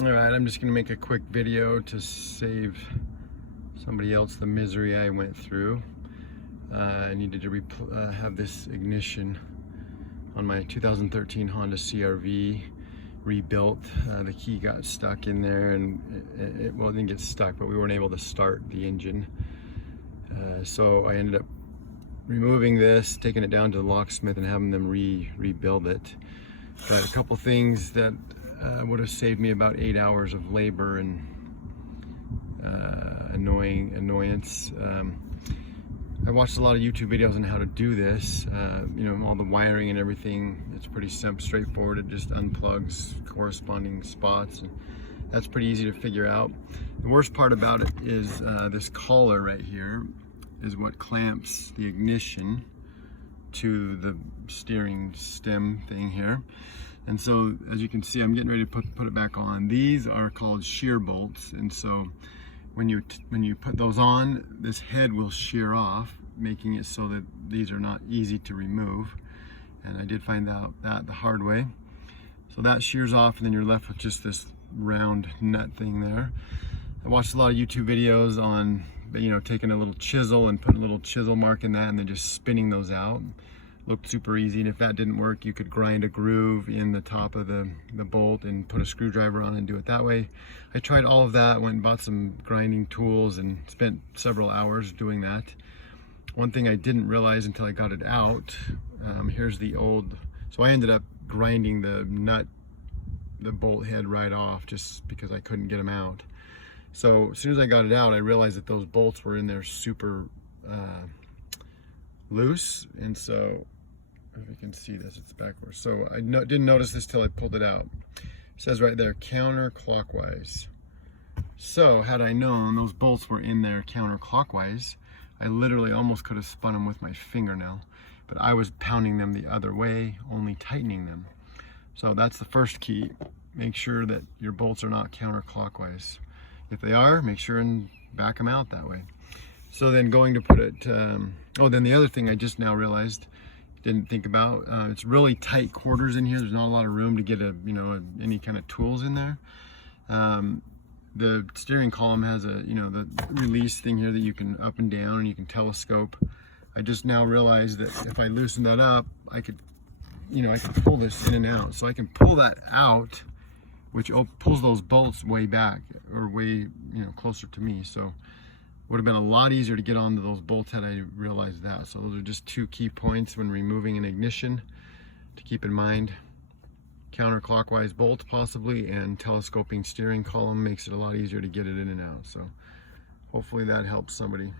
Alright, I'm just going to make a quick video to save somebody else the misery I went through. I needed to have this ignition on my 2013 Honda CR-V rebuilt. The key got stuck in there, and well, it didn't get stuck, but we weren't able to start the engine. So I ended up removing this, taking it down to the locksmith and having them rebuild it. Got a couple things that would have saved me about 8 hours of labor and annoyance. I watched a lot of YouTube videos on how to do this. You know, all the wiring and everything, it's pretty simple, straightforward. It just unplugs corresponding spots, and that's pretty easy to figure out. The worst part about it is this collar right here is what clamps the ignition to the steering stem thing here. And so, as you can see, I'm getting ready to put it back on. These are called shear bolts, and so when you put those on, this head will shear off, making it so that these are not easy to remove. And I did find out that the hard way. So that shears off, and then you're left with just this round nut thing there. I watched a lot of YouTube videos on, you know, taking a little chisel and putting a little chisel mark in that and then just spinning those out. Looked super easy, and if that didn't work, you could grind a groove in the top of the bolt and put a screwdriver on and do it that way. I tried all of that, went and bought some grinding tools and spent several hours doing that. One thing I didn't realize until I got it out, here's the old, so I ended up grinding the bolt head right off just because I couldn't get them out. So as soon as I got it out, I realized that those bolts were in there super loose, and so if you can see this, it's backwards. So I didn't notice this till I pulled it out. It says right there, counterclockwise. So had I known those bolts were in there counterclockwise, I literally almost could have spun them with my fingernail, but I was pounding them the other way, only tightening them. So that's the first key. Make sure that your bolts are not counterclockwise. If they are, make sure and back them out that way. So then going to put it, then the other thing I just now realized, didn't think about, it's really tight quarters in here. There's not a lot of room to get any kind of tools in there. The steering column has the release thing here that you can up and down, and you can telescope. I just now realized that if I loosen that up, I could pull this in and out. So I can pull that out, which pulls those bolts way back, or way, closer to me. So would have been a lot easier to get onto those bolts had I realized that. So those are just two key points when removing an ignition to keep in mind. Counterclockwise bolt possibly, and telescoping steering column makes it a lot easier to get it in and out. So hopefully that helps somebody.